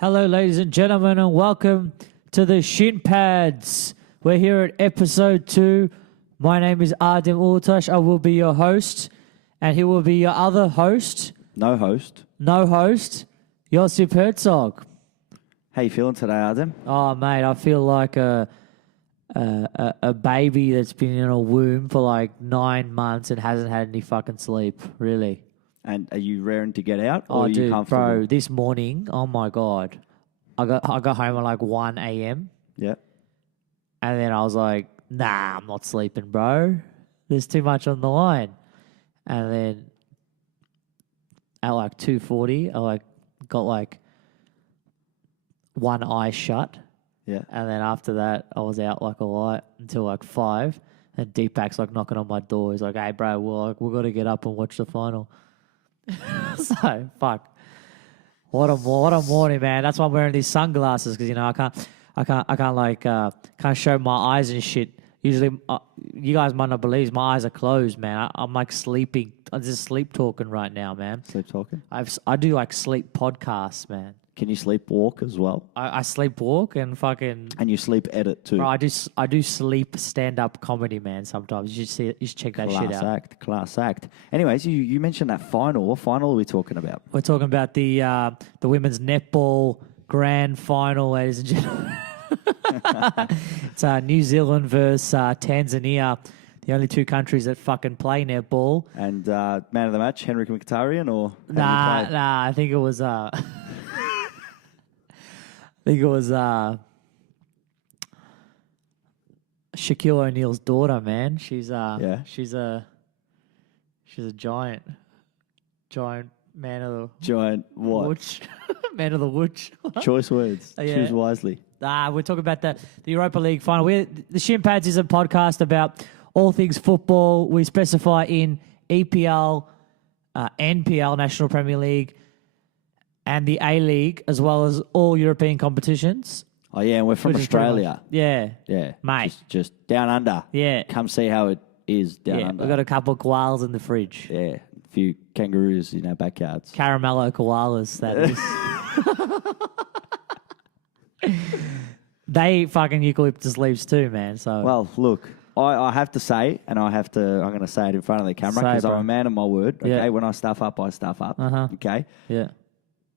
Hello, ladies and gentlemen, and welcome to the Shin Pads. We're here at episode 2. My name is Adem Ulutas. I will be your host, and he will be your other host. No host. No host, Josip Hercog. How you feeling today, Adem? Oh, mate, I feel like a baby that's been in a womb for like 9 months and hasn't had any fucking sleep, really. And are you raring to get out, or Oh, are you dude, comfortable? bro, this morning, oh my God, I got home at like 1 a.m. Yeah. And then I was like, nah, I'm not sleeping, bro. There's too much on the line. And then at like 2:40, I got one eye shut. Yeah. And then after that, I was out like a light until like 5. And Deepak's like knocking on my door. He's like, hey, bro, we've got to get up and watch the final. So, fuck. What a morning, man. That's why I'm wearing these sunglasses because, I can't show my eyes and shit. Usually, you guys might not believe my eyes are closed, man. I'm like sleeping. I'm just sleep talking right now, man. Sleep talking? I do like sleep podcasts, man. Can you sleep walk as well? I sleep walk and fucking... And you sleep edit too? Bro, I do sleep stand-up comedy, man, sometimes. You should check that shit out. Class act. Anyways, you mentioned that final. What final are we talking about? We're talking about the women's netball grand final, ladies and gentlemen. It's New Zealand versus Tanzania, the only two countries that fucking play netball. And man of the match, Henrik Mkhitaryan, or... Nah, I think it was... Shaquille O'Neal's daughter, man. She's a giant man of the Giant what? woods. Man of the woods. Choice words. Yeah. Choose wisely. We're talking about the Europa League final. The Shin Pads is a podcast about all things football. We specify in EPL, NPL, National Premier League, and the A-League, as well as all European competitions. Oh, yeah, and we're from Australia. Yeah. Yeah. Mate. Just down under. Yeah. Come see how it is down under. We've got a couple of koalas in the fridge. Yeah. A few kangaroos in our backyards. Caramello koalas, that is. They eat fucking eucalyptus leaves too, man. So Well, look, I have to say, and I'm going to say it in front of the camera because I'm a man of my word. Okay, Yeah. when I stuff up, I stuff up. Okay, yeah.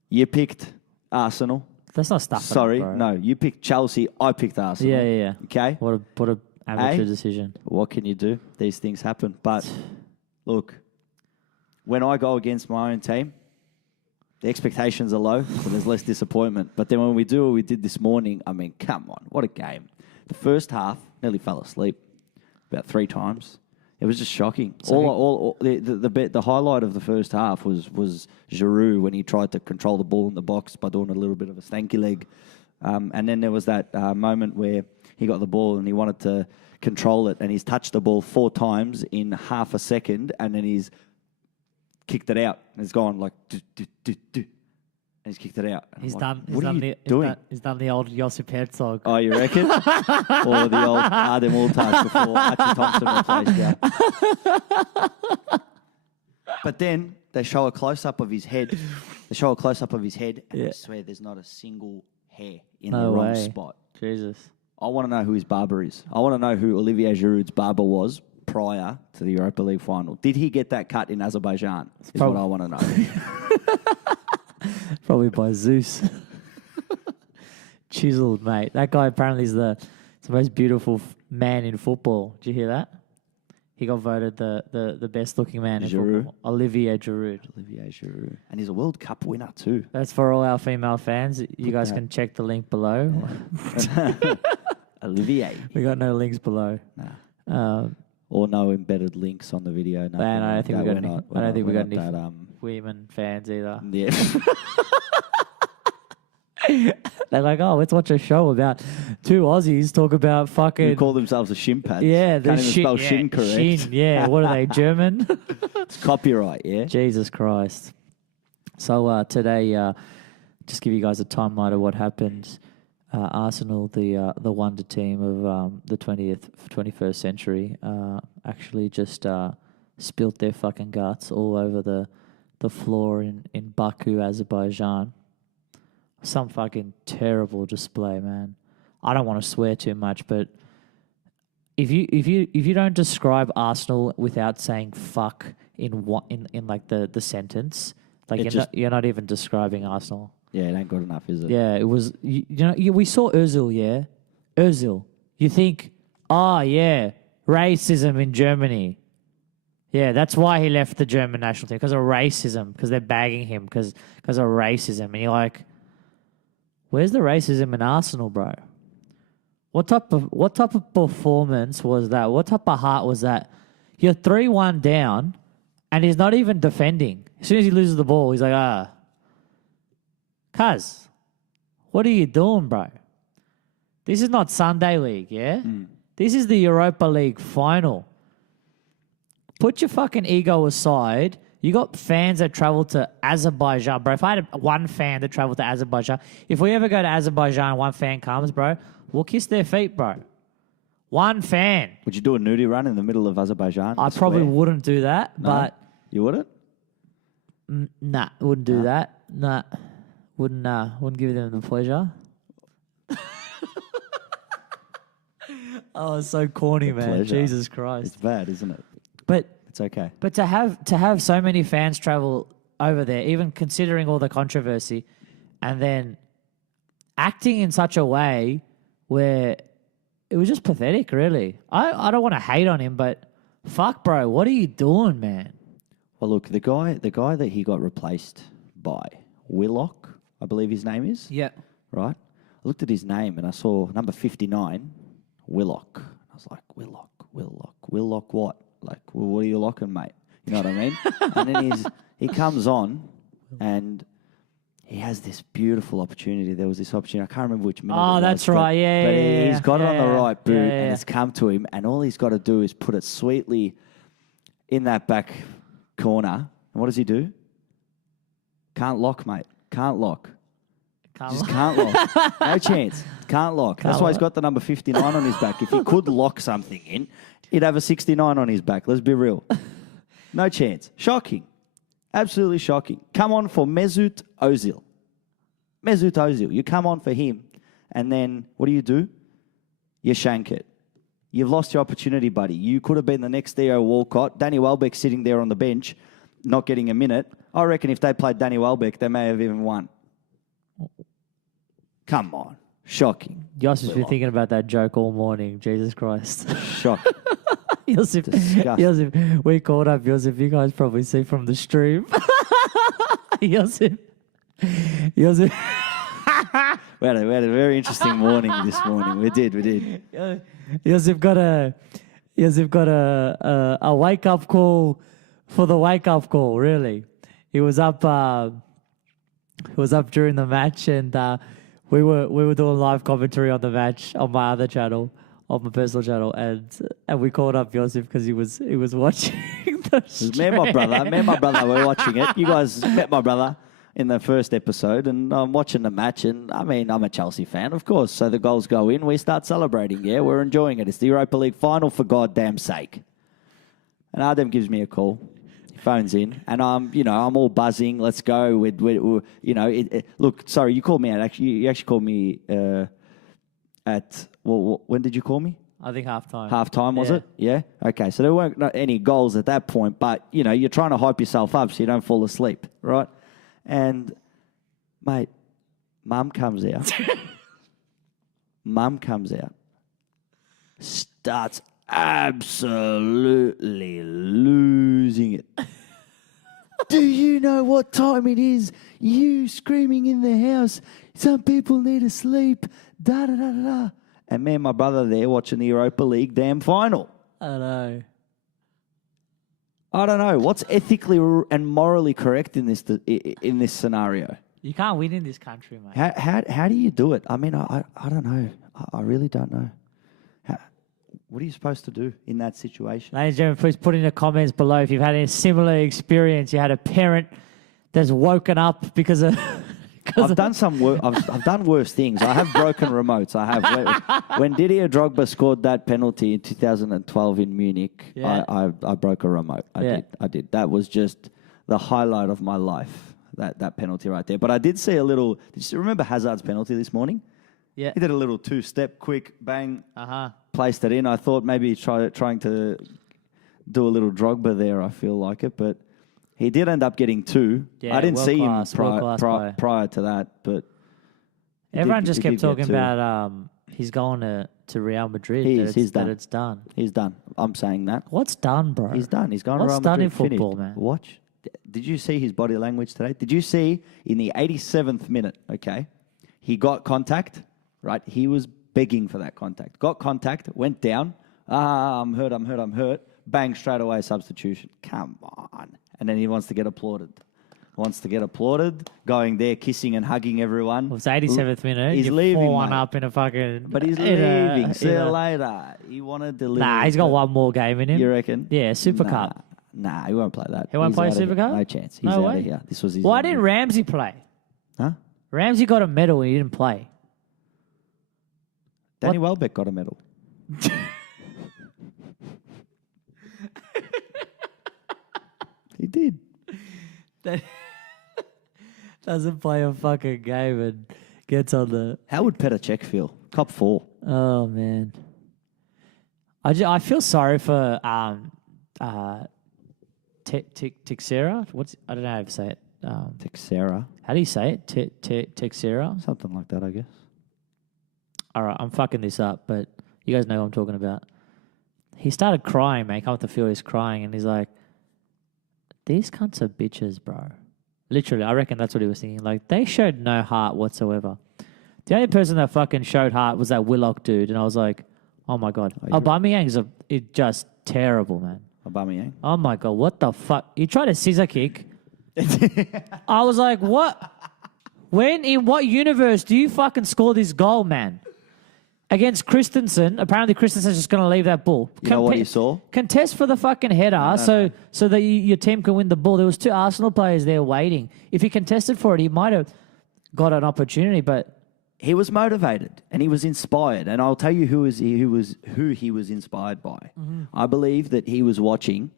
you picked Arsenal. That's not stuff. Sorry, bro. no, you picked Chelsea. I picked Arsenal. Yeah. Okay, What a amateur decision. what can you do? These things happen. But look, when I go against my own team, the expectations are low, so there's less disappointment. But then when we do what we did this morning, I mean, come on, what a game. The first half, nearly fell asleep about 3 times. It was just shocking. So The highlight of the first half was Giroud when he tried to control the ball in the box by doing a little bit of a stanky leg. And then there was that moment where he got the ball and he wanted to control it, and he's touched the ball 4 times in half a second, and then he's kicked it out. And it's gone like, and he's kicked it out. And He's I'm done. like, what are you doing? He's done the old Josip Hercog. Oh, you reckon? Or the old Adem Ulutas before Archie Thompson replaced you. But then they show a close-up of his head. And I swear there's not a single hair in the wrong spot. Jesus. I want to know who his barber is. I want to know who Olivier Giroud's barber was prior to the Europa League final. Did he get that cut in Azerbaijan? Is what I want to know. Probably by Zeus. Chiseled, mate. That guy apparently is the most beautiful man in football. Did you hear that? He got voted the best looking man in football. Olivier Giroud. And he's a World Cup winner too. That's for all our female fans. You guys can check the link below. Olivier. We got no links below. Nah. Or no embedded links on the video. Man, I don't think we got any. I don't think we got any that, women fans either. Yeah. They're like, oh, let's watch a show about 2 Aussies talk about fucking... Who call themselves a shin pad. Yeah, Can't even spell shin correct. Shin, yeah. What are they, German? It's copyright, yeah. Jesus Christ. So today, just give you guys a timeline of what happened. Arsenal, the wonder team of the 21st century, actually just spilt their fucking guts all over the floor in Baku, Azerbaijan. Some fucking terrible display, man. I don't want to swear too much, but if you don't describe Arsenal without saying fuck in like the sentence, like you're not even describing Arsenal. Yeah, it ain't good enough, is it? Yeah, it was. We saw Özil. Yeah, Özil. You think, oh yeah, racism in Germany. Yeah, that's why he left the German national team, because of racism, because they're bagging him because of racism, and you're like, where's the racism in Arsenal, bro? What type of performance was that? What type of heart was that? You're 3-1 down, and he's not even defending. As soon as he loses the ball, he's like, cuz, what are you doing, bro? This is not Sunday League, yeah? This is the Europa League final. Put your fucking ego aside. You got fans that travel to Azerbaijan, bro. If I had one fan that traveled to Azerbaijan, if we ever go to Azerbaijan and one fan comes, bro, we'll kiss their feet, bro. One fan. Would you do a nudie run in the middle of Azerbaijan? I probably wouldn't do that, No? but... You wouldn't? Nah, wouldn't do that. Nah, wouldn't give them the pleasure. Oh, it's so corny, man. Pleasure. Jesus Christ. It's bad, isn't it? But it's okay. But to have so many fans travel over there, even considering all the controversy, and then acting in such a way where it was just pathetic, really. I don't want to hate on him, but fuck, bro, what are you doing, man? Well, look, the guy that he got replaced by, Willock, I believe his name is. Yeah. Right? I looked at his name and I saw number 59, Willock. I was like, Willock what? Like, well, what are you locking, mate? You know what I mean? And then he comes on and he has this beautiful opportunity. There was this opportunity. I can't remember which minute. Oh, that's right. Yeah, but he's got it on the right boot yeah. and it's come to him. And all he's got to do is put it sweetly in that back corner. And what does he do? Can't lock, mate. Can't lock. Can't lock. No chance. Can't lock. That's why he's got the number 59 on his back. If he could lock something in, he'd have a 69 on his back. Let's be real. No chance. Shocking. Absolutely shocking. Come on for Mesut Ozil. Mesut Ozil. You come on for him. And then what do? You shank it. You've lost your opportunity, buddy. You could have been the next Theo Walcott. Danny Welbeck sitting there on the bench, not getting a minute. I reckon if they played Danny Welbeck, they may have even won. Come on. Shocking. Josip's been thinking about that joke all morning. Jesus Christ. Shocking. Josip, we called up Josip. You guys probably see from the stream. Josip. We had a very interesting morning this morning. We did. Josip got a wake up call for the wake up call. Really, he was up during the match, and we were doing live commentary on the match on my other channel, on my personal channel, and we called up Josip because he was watching the stream. Me and my brother were watching it. You guys met my brother in the first episode, and I'm watching the match, and I mean, I'm a Chelsea fan, of course, so the goals go in, we start celebrating, yeah, we're enjoying it. It's the Europa League final, for goddamn sake. And Adem gives me a call, he phones in, and I'm all buzzing, let's go, look, sorry, you called me out, you actually called me when did you call me? I think halftime. Halftime, was it? Yeah? Okay, so there weren't any goals at that point, but, you're trying to hype yourself up so you don't fall asleep, right? And, mate, Mum comes out. Starts absolutely losing it. Do you know what time it is? You screaming in the house. Some people need to sleep. Da-da-da-da-da. And me and my brother there watching the Europa League damn final. I don't know. What's ethically and morally correct in this scenario? You can't win in this country, mate. How do you do it? I mean, I don't know. I really don't know. What are you supposed to do in that situation? Ladies and gentlemen, please put in the comments below if you've had any similar experience. You had a parent that's woken up because of... I've done I've done worse things. I have broken remotes. I have. When Didier Drogba scored that penalty in 2012 in Munich, I broke a remote. I did. That was just the highlight of my life. that penalty right there. But I did see a little. Did you remember Hazard's penalty this morning? Yeah. He did a little 2-step, quick bang, Uh-huh. placed it in. I thought maybe he trying to do a little Drogba there. I feel like it, but he did end up getting 2. Yeah, I didn't see him world-class player. prior to that, but Everyone just kept talking 2. about he's going to Real Madrid. He's done. That it's done. He's done. I'm saying that. What's done, bro? He's done. He's gone to What's Real done Madrid. in football, Finished. man? Watch. Did you see his body language today? Did you see in the 87th minute, okay, he got contact, right? He was begging for that contact. Got contact, went down. I'm hurt. Bang, straight away, substitution. Come on. And then he wants to get applauded. Going there, kissing and hugging everyone. Well, it's 87th minute. He's You're leaving, 4-1 mate. up in a fucking... But he's leaving. See you later. He wanted to leave. Nah, he's got one more game in him. You reckon? Yeah, Super Cup. Nah, he won't play that. He won't He's play out of Super here. Cup? No chance. He's No out way. of here. This was his. Why didn't Ramsey play? Huh? Ramsey got a medal and he didn't play. Danny Welbeck got a medal. He did. That doesn't play a fucking game and gets on the... How would Petr Cech feel? Cop 4. Oh, man. I feel sorry for Teixeira. I don't know how to say it. Teixeira. How do you say it? Teixeira? Something like that, I guess. All right, I'm fucking this up, but you guys know what I'm talking about. He started crying, man. Come off the field, he's crying, and he's like, these cunts are bitches, bro. Literally, I reckon that's what he was thinking. Like, they showed no heart whatsoever. The only person that fucking showed heart was that Willock dude, and I was like, oh my God. Aubameyang's just terrible, man. Aubameyang. Oh my God, what the fuck? He tried a scissor kick. I was like, what? In what universe do you fucking score this goal, man? Against Christensen. Apparently Christensen's just going to leave that ball. You know what he saw? Contest for the fucking header so that your team can win the ball. There was 2 Arsenal players there waiting. If he contested for it, he might have got an opportunity, but... He was motivated and he was inspired. And I'll tell you who he was inspired by. Mm-hmm. I believe that he was watching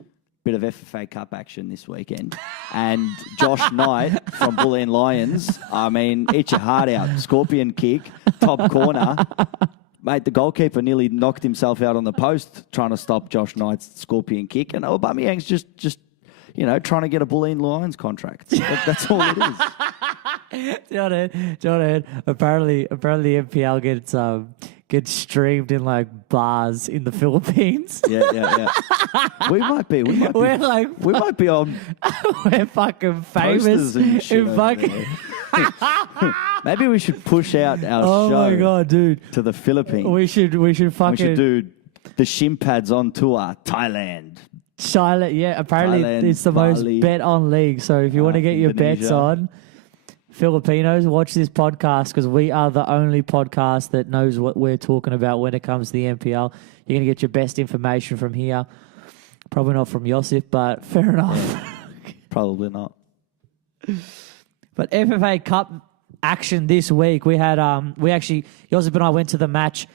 a bit of FFA Cup action this weekend. And Josh Knight from Bulleen Lions, I mean, eat your heart out. Scorpion kick, top corner. Mate, the goalkeeper nearly knocked himself out on the post trying to stop Josh Knight's scorpion kick. And Aubameyang's just trying to get a Bulleen Lions contract. That's all it is. John Ed. Apparently MPL gets streamed in like bars in the Philippines. Yeah. We might be on we're fucking famous posters and shit in fucking. Maybe we should push out our Oh show my God, dude. to the Philippines. We should fucking. We should do the Shimpads on tour, Thailand. Charlotte, yeah. Apparently, Thailand, it's the Bali, most bet on league. So if you want to get your bets Indonesia. on, Filipinos, watch this podcast because we are the only podcast that knows what we're talking about when it comes to the NPL. You're going to get your best information from here. Probably not from Josip, but fair enough. Probably not. But FFA Cup action this week, we had Josip and I went to the match.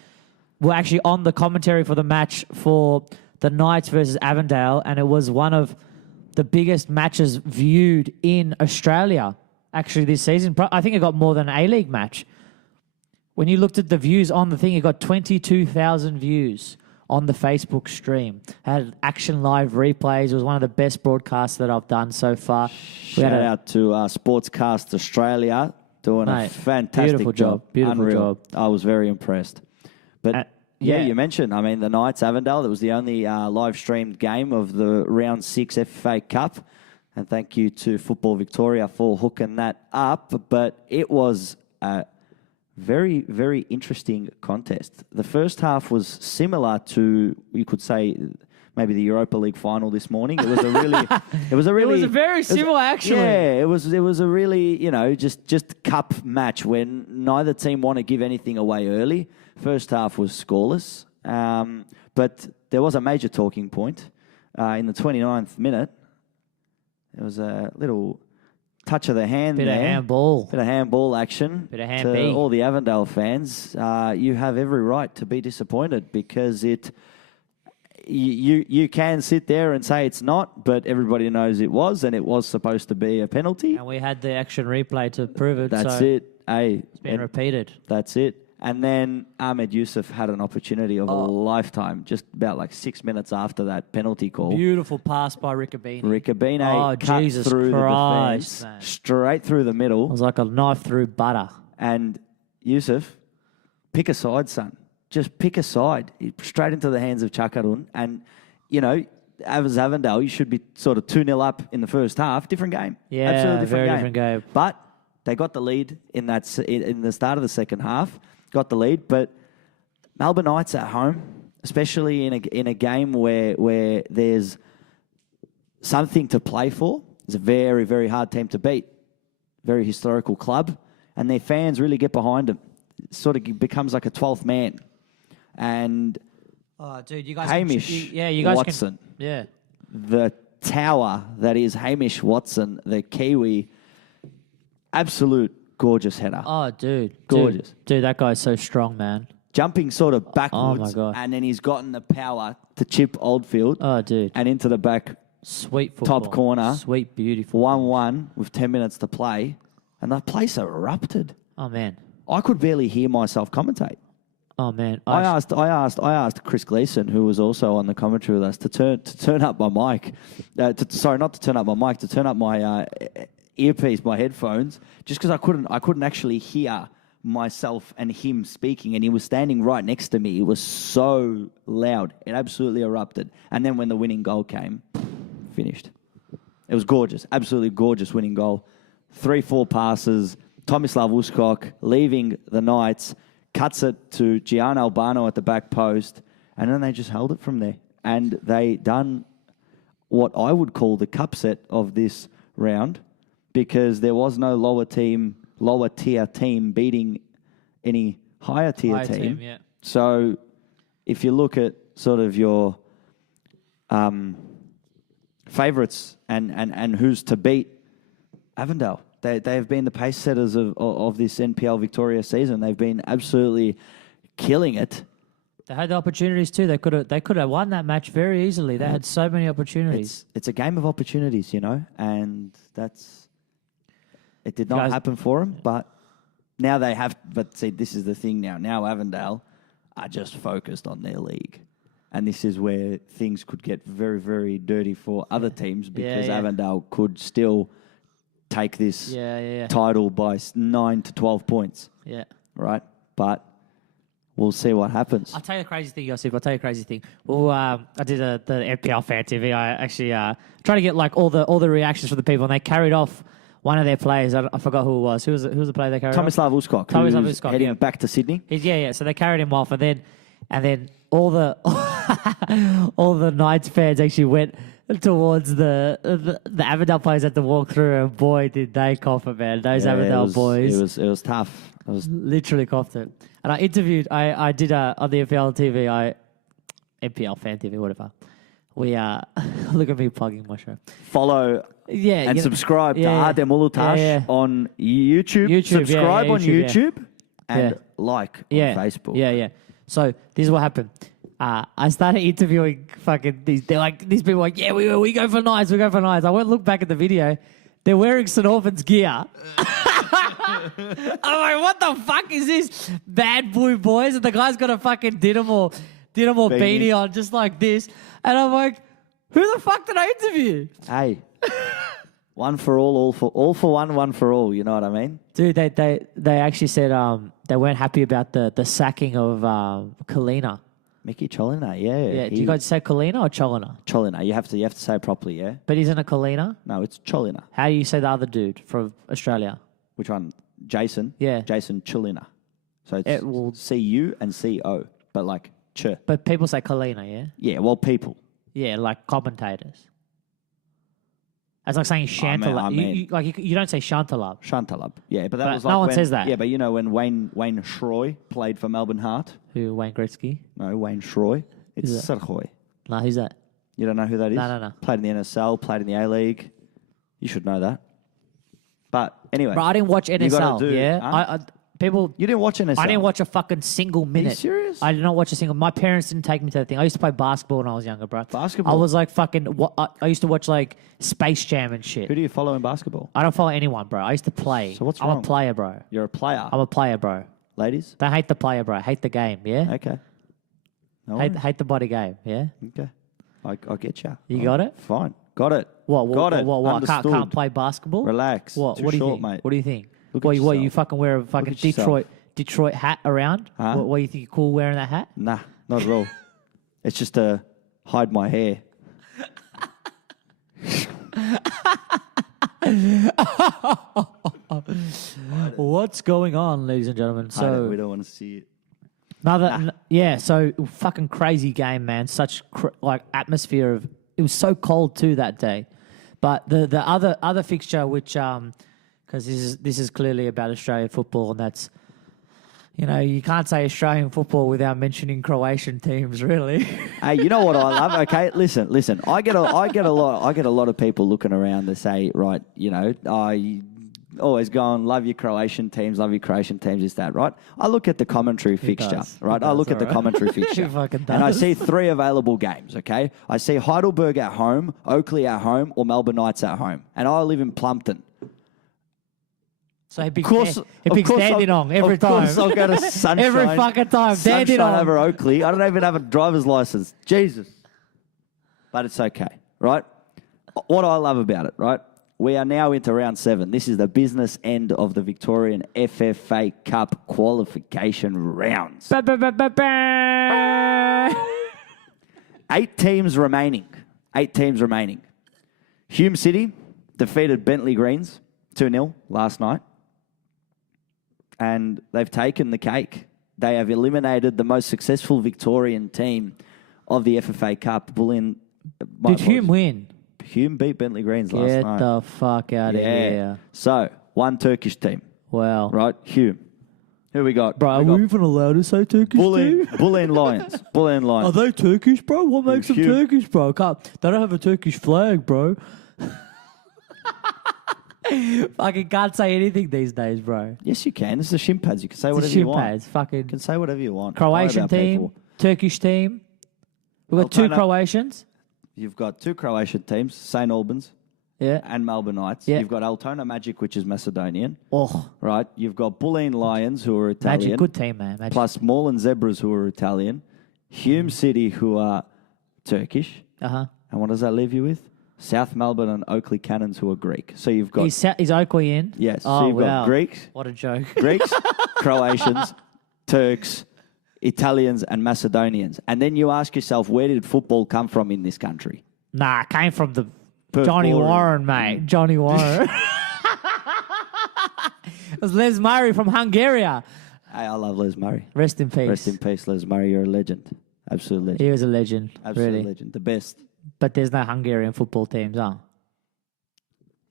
We're actually on the commentary for the match for the Knights versus Avondale, and it was one of the biggest matches viewed in Australia actually this season. I think it got more than an A-League match. When you looked at the views on the thing, it got 22,000 views on the Facebook stream. Had action live replays. It was one of the best broadcasts that I've done so far. Shout out to Sportscast Australia doing a fantastic beautiful job. Beautiful Unreal. job. I was very impressed. But yeah, you mentioned, I mean, the Knights Avondale, that was the only live streamed game of the Round 6 FFA Cup. And thank you to Football Victoria for hooking that up. But it was a very, very interesting contest. The first half was similar to, you could say, maybe the Europa League final this morning. It was a very similar, actually. Yeah, it was a really, just cup match when neither team want to give anything away early. First half was scoreless. But there was a major talking point in the 29th minute. There was a little touch of the hand Bit there. of handball. Bit of handball action. Bit of hand to B. all the Avondale fans. You have every right to be disappointed because it you can sit there and say it's not, but everybody knows it was, and it was supposed to be a penalty. And we had the action replay to prove it. That's so it. Hey, It's been repeated. That's it. And then Ahmed Yusuf had an opportunity of a lifetime, just about like 6 minutes after that penalty call. Beautiful pass by Riccobene. Riccobene cut Jesus through Christ, the defense, man. straight through the middle. It was like a knife through butter. And Yusuf, pick a side, son. Just pick a side. Straight into the hands of Chakarun. And, you know, as Avondale, you should be sort of 2-0 up in the first half. Different game. Yeah, absolutely very different game. But they got the lead in the start of the second half. Got the lead, but Melbourne Knights at home, especially in a game where there's something to play for, is a very, very hard team to beat. Very historical club, and their fans really get behind them. It sort of becomes like a 12th man. And dude, you guys Hamish you guys Watson, the tower that is Hamish Watson, the Kiwi, absolute gorgeous header. Oh, dude. Gorgeous. Dude, that guy's so strong, man. Jumping sort of backwards. Oh, my God. And then he's gotten the power to chip Oldfield. Oh, dude. And into the back Sweet football. top corner. Sweet, beautiful. 1-1 with 10 minutes to play. And the place erupted. Oh, man. I could barely hear myself commentate. Oh, man. I asked Chris Gleason, who was also on the commentary with us, to turn up my mic. Not to turn up my mic, to turn up my earpiece, my headphones, just because I couldn't actually hear myself and him speaking, and he was standing right next to me. It was so loud. It absolutely erupted. And then when the winning goal came, finished. It was gorgeous. Absolutely gorgeous winning goal. 3-4 passes. Tomislav Uskok leaving the Knights, cuts it to Gian Albano at the back post, and then they just held it from there. And they done what I would call the cup set of this round, because there was no lower tier team beating any higher tier team. Yeah. So if you look at sort of your favourites and who's to beat, Avondale. They have been the pace setters of this NPL Victoria season. They've been absolutely killing it. They had the opportunities too. They could have won that match very easily. They had so many opportunities. It's a game of opportunities, you know, and it did not happen for them. But now they have. But see, this is the thing now. Now Avondale are just focused on their league, and this is where things could get very, very dirty for other teams, because Avondale could still take this title by 9 to 12 points. Yeah. Right? But we'll see what happens. I'll tell you the crazy thing, Josip. Well, I did the NPL Fan TV. I actually tried to get like all the reactions from the people, and they carried off one of their players. I forgot who it was. Who was the player they carried Tomislav off? Uskok. Tomislav Uskok, heading back to Sydney. So they carried him off, and then all the all the Knights fans actually went towards the Avondale players had to walk through, and boy, did they cough it, man. Those Avondale boys. It was tough. It was literally coughed it. And I interviewed, I did on the NPL TV, NPL Fan TV, whatever. We look at me plugging my show. Follow and subscribe to Adem Ulutas on YouTube. Subscribe on YouTube and like on Facebook. Yeah. So this is what happened. I started interviewing fucking these. They're like, these people are like, yeah, we go for Knights. I went look back at the video. They're wearing St. Orphan's gear. I'm like, what the fuck is this? Bad boy boys. And the guy's got a fucking Dynamo beanie on just like this. And I'm like, who the fuck did I interview? Hey. One for all for one for all. You know what I mean? Dude, they actually said they weren't happy about the sacking of Kalina. Mickey Cholina, yeah. Do you guys say Kalina or Cholina? Cholina. You have to say it properly, yeah. But isn't it Kalina? No, it's Cholina. How do you say the other dude from Australia? Which one? Jason? Yeah. Jason Cholina. So it's C-U and C-O, but like ch. But people say Kalina, yeah? Yeah, well, people. Yeah, like commentators. That's like saying Chantalab. You don't say Chantalab. Chantalab. Yeah, but that was like no one says that. Yeah, but you know when Wayne Shroy played for Melbourne Heart? Who, Wayne Gretzky? No, Wayne Shroy. It's Serhoy. No, who's that? You don't know who that is? No. Played in the NSL, played in the A-League. You should know that. But anyway. Bro, I didn't watch NSL, people. You didn't watch NSL? I didn't watch a fucking single minute. serious? I did not watch a single. My parents didn't take me to the thing. I used to play basketball when I was younger, bro. Basketball? I was like fucking. I used to watch like Space Jam and shit. Who do you follow in basketball? I don't follow anyone, bro. I used to play. So what's I'm wrong? a player, bro. You're a player. I'm a player, bro. Ladies? Don't hate the player, bro. Hate the game, yeah? Okay. No worries. Hate the body game, yeah? Okay. I get you. You got it? Fine. Got it. What? Got it. What? Understood. Can't play basketball? Relax. What? Too What do you short, think? mate. What do you think? Look at What? You yourself. fucking wear a fucking at yourself. Detroit hat around? Huh? What? You think you're cool wearing that hat? Nah, not at all. It's just to hide my hair. What's going on, ladies and gentlemen? Hide it. We So don't want to see it. yeah. So fucking crazy game, man. Such like atmosphere of. It was so cold too that day, but the other fixture, which because this is clearly about Australian football, and that's. You know, you can't say Australian football without mentioning Croatian teams, really. Hey, you know what I love? Okay, listen. I get a lot of people looking around that say, right, you know, I always going, love your Croatian teams, this, that, right? I look at the commentary fixture, does. right? He I does, look at the all right. commentary fixture, He fucking and I does. see 3 available games. Okay, I see Heidelberg at home, Oakley at home, or Melbourne Knights at home, and I live in Plumpton. So he picks, Of picks course Dandenong every time. Of course I'll go to Sunshine. Every fucking time. Sunshine Dandenong. over Oakley. I don't even have a driver's license. Jesus. But it's okay, right? What I love about it, right? We are now into round 7. This is the business end of the Victorian FFA Cup qualification rounds. Ba, ba, ba, ba, ba. 8 teams remaining. Hume City defeated Bentley Greens 2-0 last night. And they've taken the cake. They have eliminated the most successful Victorian team of the FFA Cup. Did Hume win? Hume beat Bentley Greens last Get night. the fuck out of here. So, one Turkish team, Wow. right? Hume. Who we got? Bro, are we got we even allowed to say Turkish team? Bulleen Lions. Bulleen Are Lions. they Turkish, bro? What makes them Hume. Turkish, bro? They don't have a Turkish flag, bro. Fucking can't say anything these days, bro. Yes, you can. This is the shin pads. You can say It's whatever the you want. pads. Fucking You can say whatever you want. Don't worry Croatian about team, people. Turkish team. We've got 2 Altona- Croatians. You've got 2 Croatian teams, St. Albans Yeah. and Melbourne Knights. Yeah. You've got Altona Magic, which is Macedonian, Oh, right? You've got Bulleen Lions, who are Italian. Magic, good team, man. Magic. Plus Moreland Zebras, who are Italian. Hume City, who are Turkish. Uh-huh. And what does that leave you with? South Melbourne and Oakley Cannons, who are Greek. So you've got... Is Oakley in? Yes. Oh, So you've wow. got Greeks, What a joke. Croatians, Turks, Italians, and Macedonians. And then you ask yourself, where did football come from in this country? Nah, came from the Perth Johnny Ballroom. Warren, mate. Johnny Warren. It was Les Murray from Hungary. Hey, I love Les Murray. Rest in peace. Rest in peace, Les Murray. You're a legend. Absolute legend. He was a legend, Absolute really. legend. The best. But there's no Hungarian football teams, huh?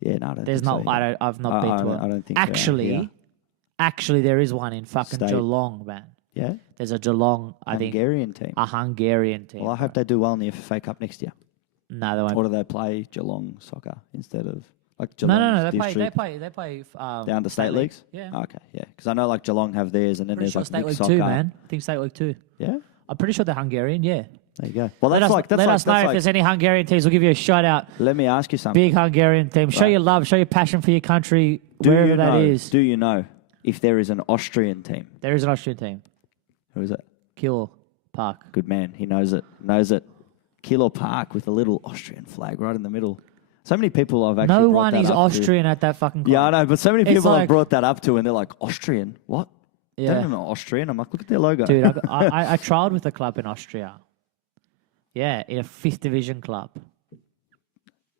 Yeah, no, I don't There's think not. so, yeah. I've not been to it. I don't think there are, Actually, actually, there is one in fucking State. Geelong, man. Yeah? There's a Geelong, I think, Hungarian team. a Hungarian team. Well, I hope they do well in the FFA Cup next year. No, they won't. Or do they play Geelong soccer instead of like No, Geelong? no, no. They play. Down to state leagues? Yeah. Okay, yeah. Because I know like Geelong have theirs and then Pretty there's sure like State mixed League soccer. 2, man. I think State League 2. Yeah? I'm pretty sure they're Hungarian, yeah. There you go. Well, Let that's us, like... That's let like, us know that's if like, there's any Hungarian teams. We'll give you a shout out. let me ask you something. Big Hungarian team. Show Right. your love. Show your passion for your country, Do wherever you that know, is. Do you know if there is an Austrian team? There is an Austrian team. Who is it? Kilo Park. Good man. He knows it. Knows it. Kilo Park with a little Austrian flag right in the middle. So many people I've actually No brought one that is up to. Austrian at that fucking club. Yeah, I know, but so many It's people I've like- brought that up to and they're like, Austrian? What? Yeah. They're not Austrian. I'm like, look at their logo. Dude, I trialed with a club in Austria. Yeah, in a 5th division club.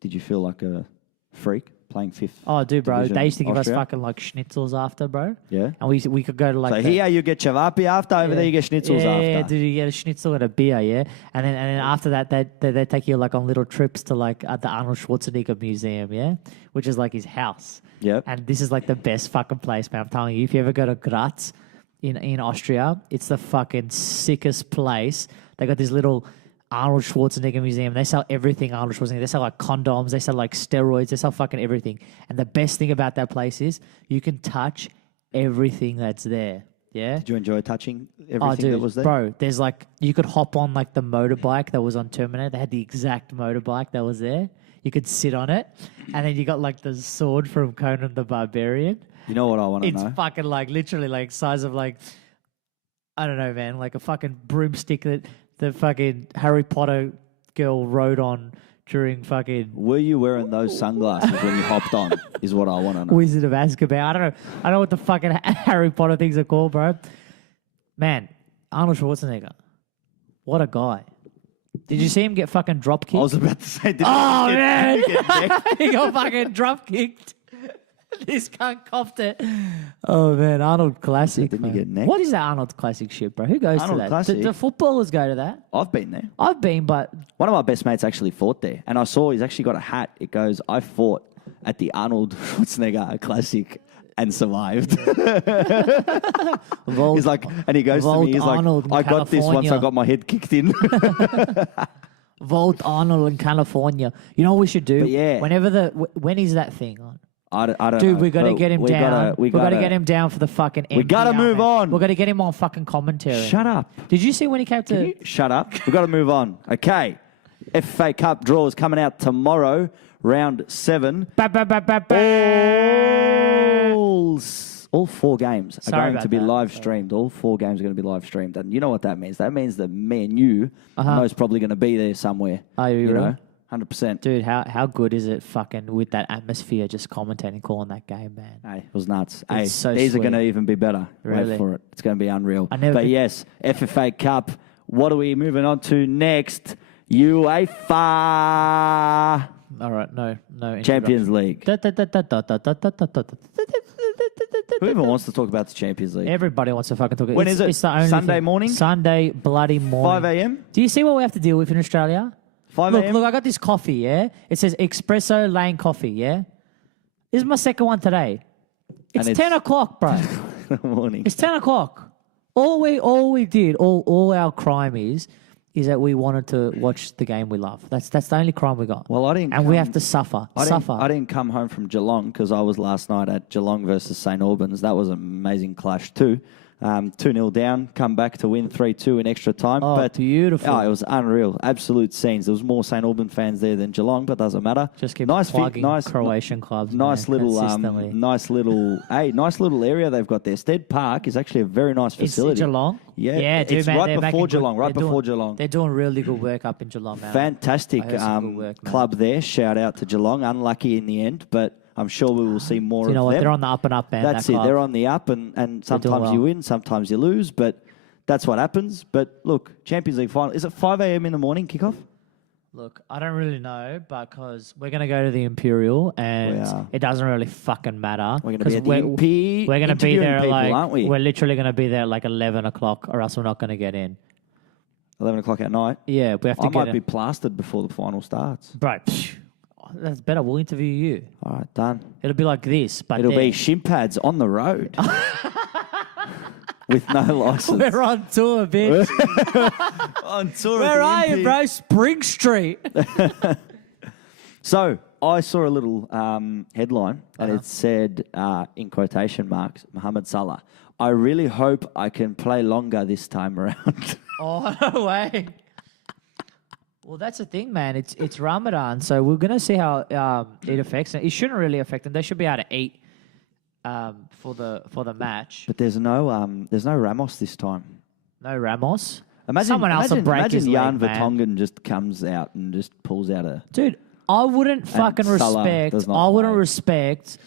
Did you feel like a freak playing fifth? Oh, dude, bro. Division They used to give Austria? us fucking like schnitzels after, bro. Yeah. And we could go to like. So the- here you get chavapi after, over there you get schnitzels yeah, after. Yeah, dude, you get a schnitzel and a beer, yeah, and then after that, they take you like on little trips to like the Arnold Schwarzenegger Museum, yeah, which is like his house. Yep. And this is like the best fucking place, man. I'm telling you, if you ever go to Graz in Austria, it's the fucking sickest place. They got this little Arnold Schwarzenegger Museum. They sell everything Arnold Schwarzenegger. They sell like condoms. They sell like steroids. They sell fucking everything. And the best thing about that place is you can touch everything that's there. Yeah. Did you enjoy touching Oh, everything dude, that was there? bro, there's like, you could hop on like the motorbike that was on Terminator. They had the exact motorbike that was there. You could sit on it. And then you got like the sword from Conan the Barbarian. You know what I want to It's know? fucking like literally like size of like, I don't know, man, like a fucking broomstick that the fucking Harry Potter girl rode on during fucking Were you wearing those sunglasses when you hopped on? Is what I want to know. Wizard of Azkaban. I don't know. I don't know what the fucking Harry Potter things are called, bro. Man, Arnold Schwarzenegger. What a guy. Did you see him get fucking drop kicked? I was about to say, Oh, man. did he get necked? He got fucking drop kicked. This cunt copped it. Oh, man. Arnold Classic. Didn't he man. get necked? What is that Arnold Classic shit, bro? Who goes Arnold to that? Classic? The footballers go to that. I've been there. I've been, but One of my best mates actually fought there. And I saw he's actually got a hat. It goes, I fought at the Arnold Schwarzenegger Classic and survived. He's like, and he goes to me, he's Arnold like, I got this once I California. got my head kicked in. Volt Arnold in California. You know what we should do? But yeah. When is that thing on? I don't know. Dude, we got to But get him down. we We got to gotta- get him down for the fucking We gotta NPR, move man. on. We got to get him on fucking commentary. Shut up. Did you see when he came to... Can you shut up? We've got to move on. Okay. FFA Cup draw is coming out tomorrow, round 7. Ba, ba, ba, ba, ba. All 4 games are Sorry going about to be that. live streamed. All 4 games are going to be live streamed. And you know what that means? That means that me and you are most probably going to be there somewhere. Are you You really? know? 100%. Dude, how good is it fucking with that atmosphere just commentating, calling that game, man? Hey, it was nuts. Hey, so these are going to sweet. even be better. Really? Wait for it. It's going to be unreal. I never But did- yes, FFA Cup. What are we moving on to next? UEFA All right, no. Champions League. introduction. Who even wants to talk about the Champions League? Everybody wants to fucking talk. When is it? It's the only Sunday thing. morning? Sunday bloody morning. 5 a.m.? Do you see what we have to deal with in Australia? 5 Look, a.m.? I got this coffee, yeah? It says Espresso Lane Coffee, yeah? This is my second one today. It's And 10 o'clock, bro. morning. It's 10 o'clock. All we did, all our crime is that we wanted to watch the game we love. That's the only crime we got. Well, I didn't And we come- have to suffer. I suffer. didn't come home from Geelong because I was last night at Geelong versus St Albans. That was an amazing clash too. 2-0 down, come back to win 3-2 in extra time. Oh, but beautiful. Oh, it was unreal. Absolute scenes. There was more St Albans fans there than Geelong, but doesn't matter. Just keep nice, plugging nice Croatian clubs. Nice man, little, consistently. nice little area they've got there. Stead Park is actually a very nice It's facility. Geelong? Yeah, dude, it's man, right they're before making good- Geelong. Right they're doing- before Geelong. They're doing really good work up in Geelong, man. Fantastic I heard some good work, man. club there. Shout out to Geelong. Unlucky in the end, but I'm sure we will see more Do you know of what? them. They're on the up and up, man. That's that it. club. They're on the up, and sometimes well. you win, sometimes you lose, but that's what happens. But look, Champions League final. Is it 5 a.m. in the morning kickoff? Look, I don't really know because we're going to go to the Imperial and We are. it doesn't really fucking matter. We're going to be 'cause at the MP. We're going to be interviewing there at people, like, aren't we? we're literally going to be there at like 11 o'clock or else we're not going to get in. 11 o'clock at night. Yeah, we have to I get might in. be plastered before the final starts. Bro, that's better. We'll interview you. All right, done. It'll be like this, but It'll then be shin pads on the road with no license. we're on tour, bitch. on tour. Where are you, bro? Spring Street. So I saw a little headline, and Uh-huh. it said, in quotation marks, Mohamed Salah. I really hope I can play longer this time around. Oh, no way. Well, that's the thing, man. It's Ramadan, so we're gonna see how it affects them. It shouldn't really affect them. They should be able to eat for the match. But there's no Ramos this time. No Ramos. Imagine, Someone else will break imagine his Jan leg, man. Vertonghen just comes out and just pulls out a. Dude, I wouldn't fucking Salah respect. does not I wouldn't play. respect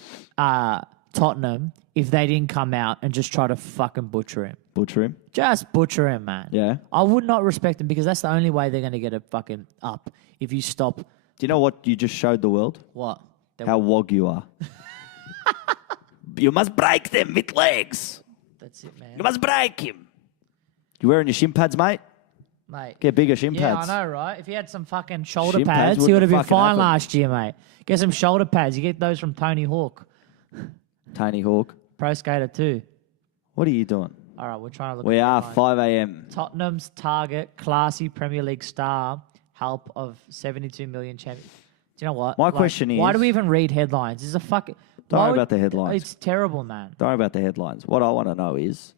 Tottenham if they didn't come out and just try to fucking butcher him. Butcher him. Just butcher him, man. Yeah. I would not respect him because that's the only way they're going to get it fucking up. If you stop, Do you know what you just showed the world? what? They How wog you are. You must break them with legs. That's it, man. You must break him. You wearing your shin pads, mate? Mate. Get bigger shin Yeah, pads. I know, right? If he had some fucking shoulder Shin pads pads, he would wouldn't have been fucking fine happen. last year, mate. Get some shoulder pads. You get those from Tony Hawk, Tony Hawk. Pro Skater 2. What are you doing? All right, we're trying to look. We at the are line. 5 a.m. Tottenham's target classy Premier League star help of 72 million champions. Do you know what? My question why is- do we even read headlines? This is a fucking. Don't worry about the headlines. It's terrible, man. Don't worry about the headlines. What I want to know is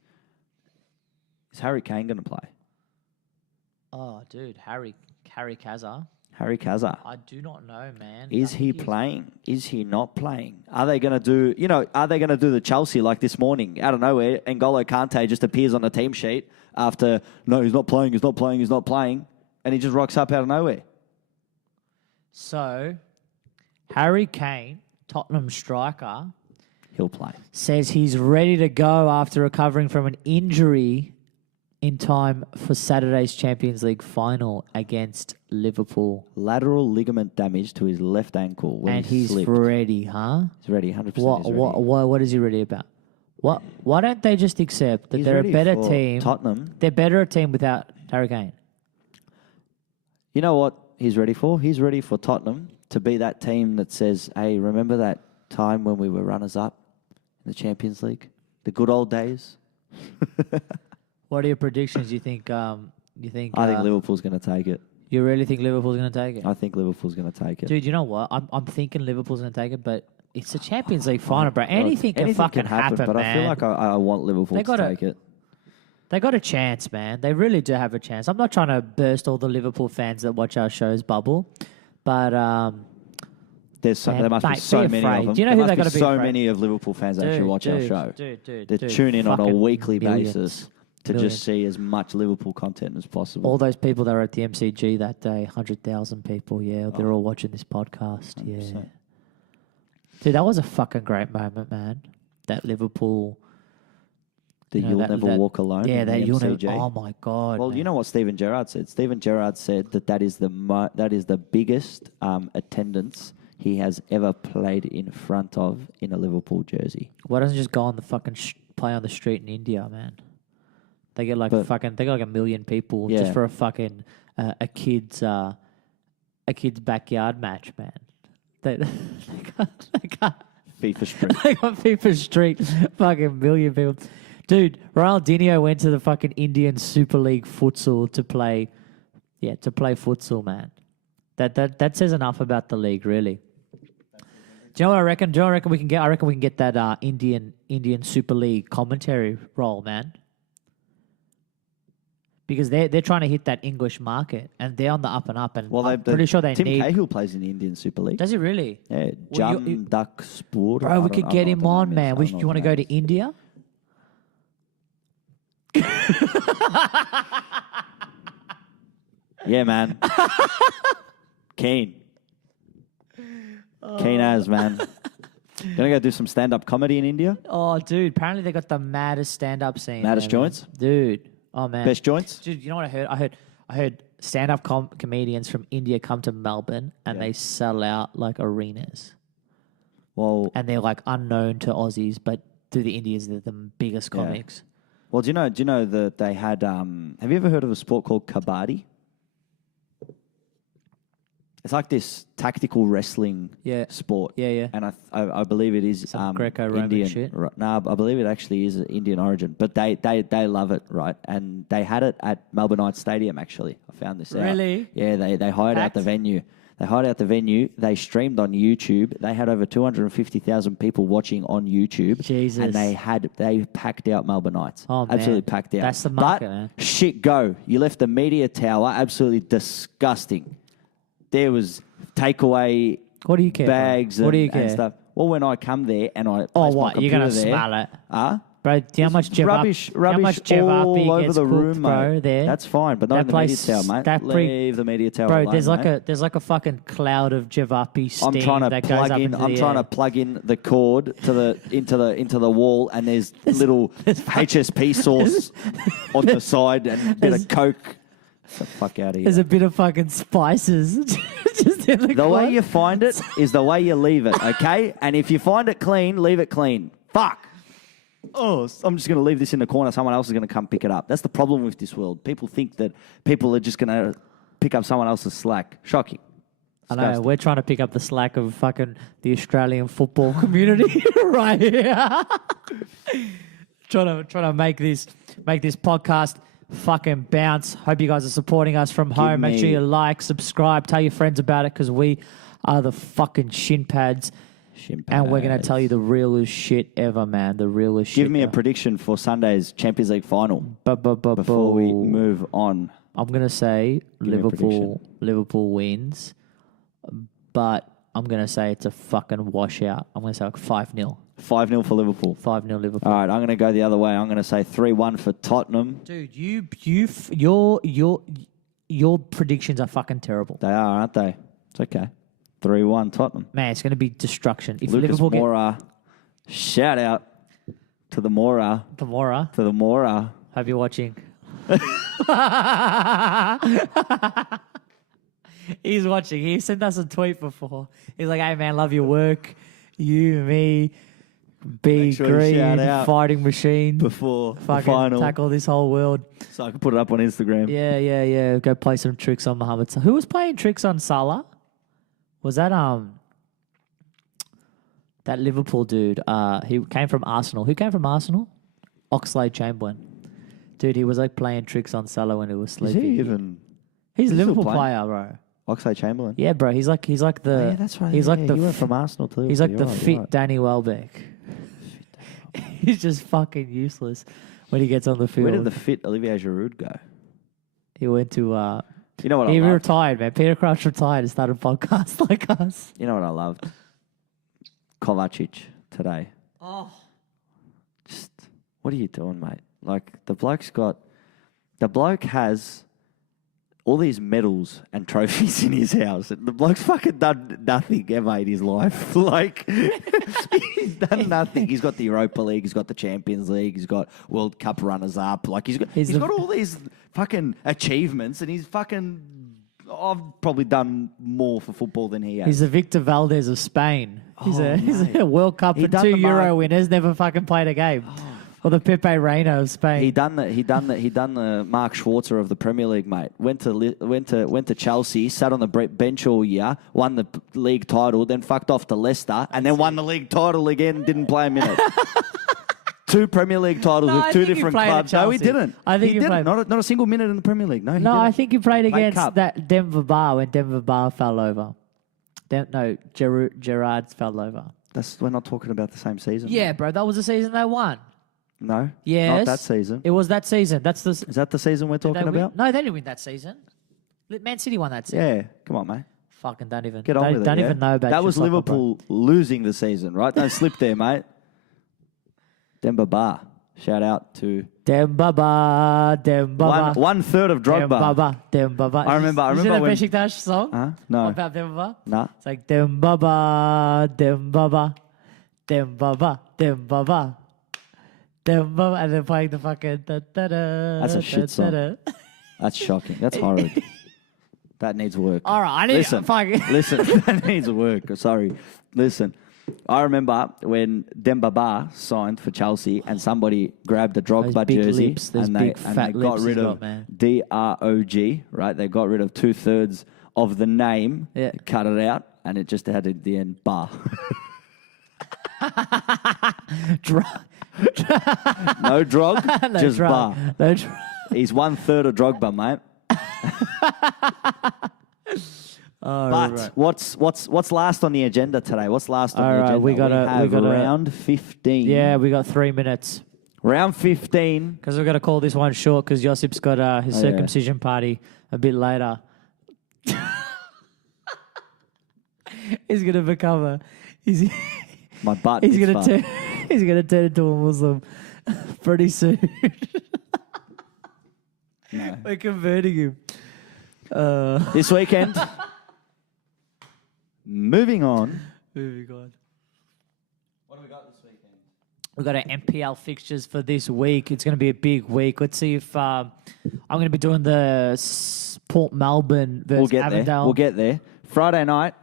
Harry Kane going to play? Oh, dude, Harry Kazza. Harry Kazza. I do not know, man. Is he playing? Is he not playing? Are they going to do, are they going to do the Chelsea like this morning? Out of nowhere, N'Golo Kante just appears on the team sheet after, no, he's not playing, and he just rocks up out of nowhere. So, Harry Kane, Tottenham striker, He'll play. says he's ready to go after recovering from an injury in time for Saturday's Champions League final against Liverpool. Lateral ligament damage to his left ankle. When And he he's slipped. ready, huh? He's ready, 100% he's ready. What is he ready about? Why don't they just accept that He's they're a ready better for team? Tottenham. They're better a team without Harry Kane. You know what he's ready for? He's ready for Tottenham to be that team that says, hey, remember that time when we were runners-up in the Champions League? The good old days? What are your predictions? You think? I think Liverpool's going to take it. You really think Liverpool's going to take it? I think Liverpool's going to take it. Dude, you know what? I'm thinking Liverpool's going to take it, but it's a Champions League final, bro. Anything can fucking happen, but man. I feel like I want Liverpool to take it. They got a chance, man. They really do have a chance. I'm not trying to burst all the Liverpool fans that watch our show's bubble, but there must be so many of them. Do you know who they got to be? So many of Liverpool fans that actually watch our show. They tune in on a weekly basis to just see as much Liverpool content as possible. All those people that were at the MCG that day, 100,000 people, they're all watching this podcast. 100%. Yeah. Dude, that was a fucking great moment, man. That Liverpool... You'll never walk alone. Yeah, that you'll never... MCG. Oh, my God. Well, man. You know what Steven Gerrard said? Steven Gerrard said that is the biggest attendance he has ever played in front of in a Liverpool jersey. Why doesn't he just go on the fucking play on the street in India, man? They get like they got like 1 million people just for a fucking a kid's backyard match, man. They got FIFA Street. They got FIFA Street, fucking 1 million people. Dude, Ronaldinho went to the fucking Indian Super League futsal to play futsal, man. That says enough about the league, really. Do you know what I reckon? I reckon we can get that Indian Super League commentary role, man. Because they're trying to hit that English market, and they're on the up and up. And I'm pretty sure they Tim need... Cahill plays in the Indian Super League. Does he really? Yeah, Jam Duck Sport. Bro, we could get him on, man. Do you want to go to India? Yeah, man. Keen as, man. Gonna go do some stand-up comedy in India? Oh, dude. Apparently they got the maddest stand-up scene. Maddest joints? Man. Dude. Oh, man. Best joints? Dude, you know what I heard? I heard stand-up comedians from India come to Melbourne and they sell out like arenas. Well, and they're like unknown to Aussies, but to the Indians, they're the biggest comics. Well, do you know that they had... have you ever heard of a sport called kabaddi? It's like this tactical wrestling sport. Yeah. And I believe it is some Greco-Roman Indian. shit. No, I believe it actually is Indian origin. But they love it, right? And they had it at Melbourne Knights Stadium, actually. I found this out. Really? Yeah, they hired out the venue. They streamed on YouTube. They had over 250,000 people watching on YouTube. Jesus. And they packed out Melbourne Knights. Oh, man. Absolutely packed out. That's the market, man. Shit, go. You left the media tower absolutely disgusting. There was takeaway what do you care, bags and stuff. Well, when I come there and I place my computer you're gonna there, smell it? Bro, do you know how much rubbish all over the room, bro, mate. there? That's fine, but not in the media tower, mate. Leave the media tower alone, there's like mate. there's like a fucking cloud of Javapi steam that goes up into the air. I'm trying to plug in the cord to into the wall, and there's little HSP sauce on the side and a bit of Coke. Get the fuck out of here. There's a bit of fucking spices. Just in the way you find it is the way you leave it, okay? And if you find it clean, leave it clean. Fuck. Oh, I'm just going to leave this in the corner. Someone else is going to come pick it up. That's the problem with this world. People think that people are just going to pick up someone else's slack. Shocking. I know. We're trying to pick up the slack of fucking the Australian football community right here. trying to make this podcast fucking bounce. Hope you guys are supporting us from home. Make sure you like, subscribe, tell your friends about it because we are the fucking shin pads. And we're going to tell you the realest shit ever, man. The realest shit Give me a ever. prediction for Sunday's Champions League final before we move on. I'm going to say Liverpool wins, but I'm going to say it's a fucking washout. I'm going to say like 5-0. 5-0 for Liverpool. 5-0 Liverpool. All right, I'm going to go the other way. I'm going to say 3-1 for Tottenham. Dude, your predictions are fucking terrible. They are, aren't they? It's okay. 3-1 Tottenham. Man, it's going to be destruction. If Lucas Liverpool Moura. Shout out to the Moura. To the Moura. Hope you're watching. He's watching. He sent us a tweet before. He's like, hey, man, love your work. You, me, B, sure you Green, shout out fighting machine. Before the fucking final. tackle this whole world. So I can put it up on Instagram. Yeah. Go play some tricks on Mohamed Salah. Who was playing tricks on Salah? Was that that Liverpool dude? He came from Arsenal. Who came from Arsenal? Oxlade-Chamberlain. Dude, he was like playing tricks on Salah when he was Is sleeping. he even... He's a He's Liverpool still playing? player, bro. Oxlade-Chamberlain? Yeah, bro. He's like the. Yeah, that's right. He's like the. He went from Arsenal to He's Liverpool. like the You're fit right. Danny Welbeck. He's just fucking useless when he gets on the field. Where did the fit Olivier Giroud go? He went to. You know what He I loved? retired, man. Peter Crouch retired and started a podcast like us. You know what I loved? Kovacic today. Oh. Just, what are you doing, mate? Like, the bloke has all these medals and trophies in his house. The bloke's fucking done nothing ever in his life. Like, he's done nothing. He's got the Europa League. He's got the Champions League. He's got World Cup runners-up. Like, he's got all these fucking achievements, and he's fucking... I've probably done more for football than he has. He's the Victor Valdez of Spain. He's mate. a World Cup He and done 2 the Euro mark- winners, never fucking played a game. Or the Pepe Reina of Spain. He done the Mark Schwarzer of the Premier League, mate. Went to Chelsea, sat on the bench all year, won the league title, then fucked off to Leicester, and then won the league title again and didn't play a minute. 2 Premier League titles No, I with 2 think he different played at clubs. No, he Chelsea. didn't. I think he didn't. played- Not a single minute in the Premier League. No, he No, didn't. I think he played against Cup. that Denver Bar when Denver Bar fell over. Gerrard fell over. We're not talking about the same season. Yeah, mate. bro, that was the season they won. No. Yes. Not that season. It was that season. That's the. Is that the season we're Did they talking win? about? No, they didn't win that season. Man City won that season. Yeah. Come on, mate. Fucking don't even. Get on with it. Don't yeah? even know about that. your Was soccer, bro. Liverpool losing the season, right? Don't slip there, mate. Demba Ba. Shout out to Demba Ba. 1/3 of Drogba. Demba Ba. I remember You see the when- Besiktas song? Huh? No. About Demba Ba? Nah. It's like Demba Ba. Demba Ba. And then playing the fucking. That's a shit song. That's shocking. That's horrid. That needs work. All right, I need Listen, that needs work. Sorry. Listen, I remember when Demba Ba signed for Chelsea and somebody grabbed the Drogba Those big jersey lips, those and big they fat got lips rid he's of got, man. DROG, right? They got rid of 2/3 of the name, Yeah. cut it out, and it just had at the end Bar. No Drog, just Bar. No He's 1/3 of Drogba, mate. But what's last on the agenda today? What's last on All the right, agenda? we have gotta- round 15. Yeah, we got 3 minutes. Round 15. Because we've got to call this one short because Josip's got his Oh, yeah. circumcision party a bit later. He's going to become a... He's My butt. going it's to fun. turn... He's going to turn into a Muslim pretty soon. No. We're converting him. This weekend. Moving on. Moving on. What do we got this weekend? We've got our MPL fixtures for this week. It's going to be a big week. Let's see if I'm going to be doing the Port Melbourne versus We'll get Avondale. there. We'll get there. Friday night,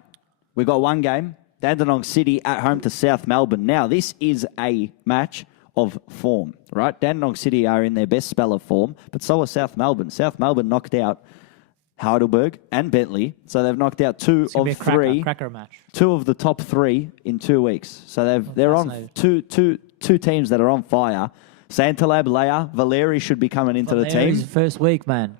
we got one game. Dandenong City at home to South Melbourne. Now, this is a match of form, right? Dandenong City are in their best spell of form, but so are South Melbourne. South Melbourne knocked out Heidelberg and Bentley, so they've knocked out It's gonna be a three. cracker match. 2 of the top 3 in 2 weeks. So they're on two teams that are on fire. Santalab, Leia, Valeri should be coming into the Valeri's team. first week, man.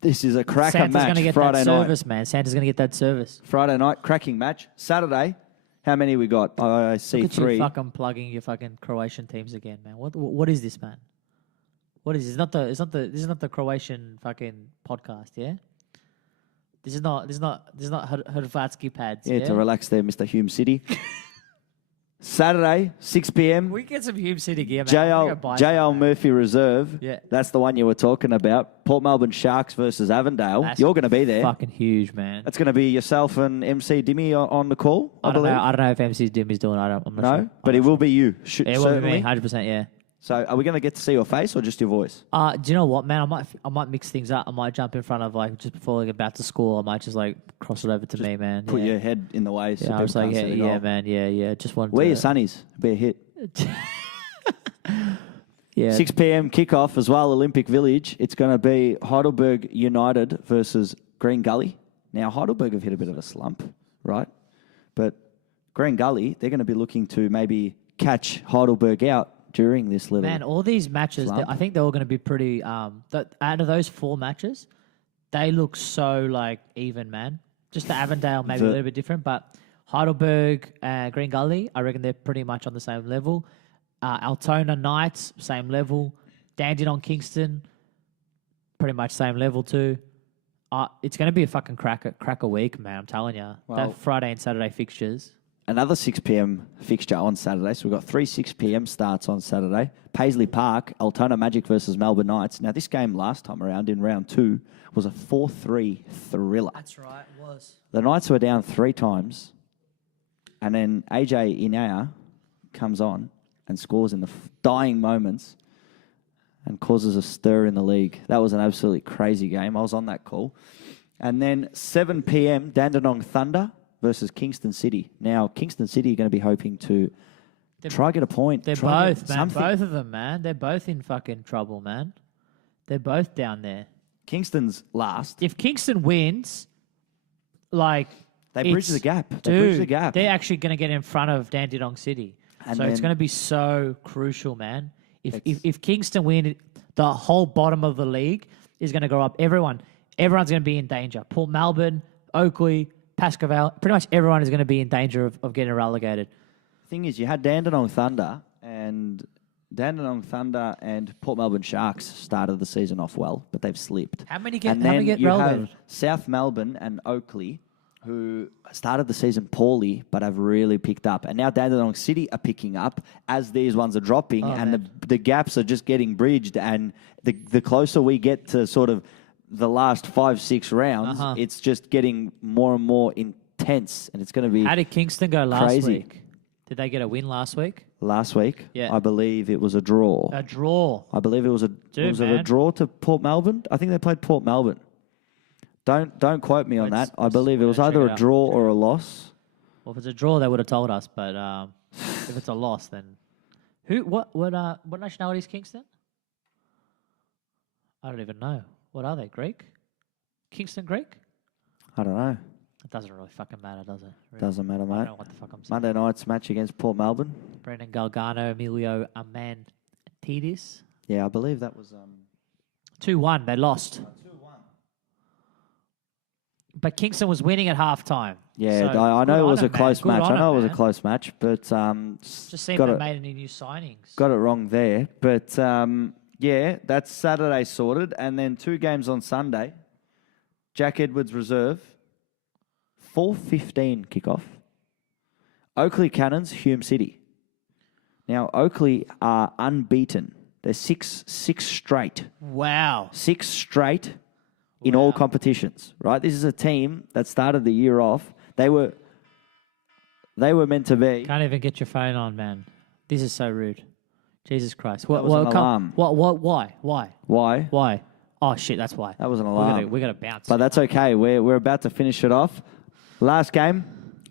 This is a cracker Santa's match. going to get Friday that night. service, man. Santa's going to get that service. Friday night, cracking match. Saturday, How many we got? I see Look at 3. you fucking plugging your fucking Croatian teams again, man. What is this, man? What is this? This is not the Croatian fucking podcast, yeah? This is not Hrvatski pads. Yeah, to relax there, Mr. Hume City. Saturday, 6 p.m. We get some Hume City gear, man. JL Murphy Reserve. Yeah. That's the one you were talking about. Port Melbourne Sharks versus Avondale. You're going to be there. Fucking huge, man. That's going to be yourself and MC Dimmy on the call, I believe. I don't know if MC Dimmy's doing it. I'm not sure. But it will be you. It will be me, 100%, yeah. So are we going to get to see your face or just your voice? Do you know what, man? I might mix things up. I might jump in front of, like, just before we get back to school, I might just, like, cross it over to me, man. Put your head in the way. Yeah, I was like, yeah, man. Yeah. Just wanted Where your sunnies? Be a hit. Yeah. 6 p.m. kickoff as well, Olympic Village. It's going to be Heidelberg United versus Green Gully. Now, Heidelberg have hit a bit of a slump, right? But Green Gully, they're going to be looking to maybe catch Heidelberg out during this little Man, all these matches, I think they're all going to be pretty... out of those 4 matches, they look so, like, even, man. Just the Avondale maybe a little bit different, but Heidelberg and Green Gully, I reckon they're pretty much on the same level. Altona Knights, same level. Dandenong Kingston, pretty much same level too. It's going to be a fucking cracker week, man, I'm telling you. Well, that Friday and Saturday fixtures. Another 6 p.m. fixture on Saturday. So we've got 3 6 p.m. starts on Saturday. Paisley Park, Altona Magic versus Melbourne Knights. Now, this game last time around in round 2 was a 4-3 thriller. That's right, it was. The Knights were down 3 times. And then AJ Inaya comes on and scores in the dying moments and causes a stir in the league. That was an absolutely crazy game. I was on that call. And then 7 p.m., Dandenong Thunder versus Kingston City. Now, Kingston City are going to be hoping to try get a point. They're both, man. Something. Both of them, man. They're both in fucking trouble, man. They're both down there. Kingston's last. If Kingston wins, like... They bridge the gap. They're actually going to get in front of Dandenong City. And so it's going to be so crucial, man. If Kingston win, the whole bottom of the league is going to go up. Everyone's going to be in danger. Port Melbourne, Oakley, Pascoe, pretty much everyone is going to be in danger of getting relegated. The thing is, you had Dandenong Thunder and Port Melbourne Sharks started the season off well, but they've slipped. How many get relegated? Have South Melbourne and Oakley, who started the season poorly but have really picked up. And now Dandenong City are picking up as these ones are dropping, and the gaps are just getting bridged. And the closer we get to sort of the last 5-6 rounds, it's just getting more and more intense, and it's going to be How did Kingston go last crazy. week? Did they get a win last week? Last week? Yeah. I believe it was a draw. A draw. I believe it was a draw to Port Melbourne. I think they played Port Melbourne. Don't quote me on that. I believe it was either a draw or a loss. Well, if it's a draw, they would have told us. But if it's a loss, then what nationality is Kingston? I don't even know. What are they? Greek? Kingston Greek? I don't know. It doesn't really fucking matter, does it? Really? Doesn't matter, mate. I don't know what the fuck I'm saying. Monday night's match against Port Melbourne. Brendan Galgano, Emilio Amantidis. Yeah, I believe that was 2-1. They lost. 2-1. But Kingston was winning at halftime. Yeah, so I know it was a close match. I know it was a close match, but just seemed to have made any new signings. Got it wrong there, but yeah, that's Saturday sorted, and then 2 games on Sunday. Jack Edwards Reserve, 4:15 kickoff. Oakley Cannons, Hume City. Now Oakley are unbeaten. They're six straight. Wow. 6 straight. In all competitions, right? This is a team that started the year off. They were meant to be. Can't even get your phone on, man. This is so rude. Jesus Christ. That was an alarm. Why? Oh shit, that's why. That was an alarm. We got to bounce. But that's okay. We're about to finish it off. Last game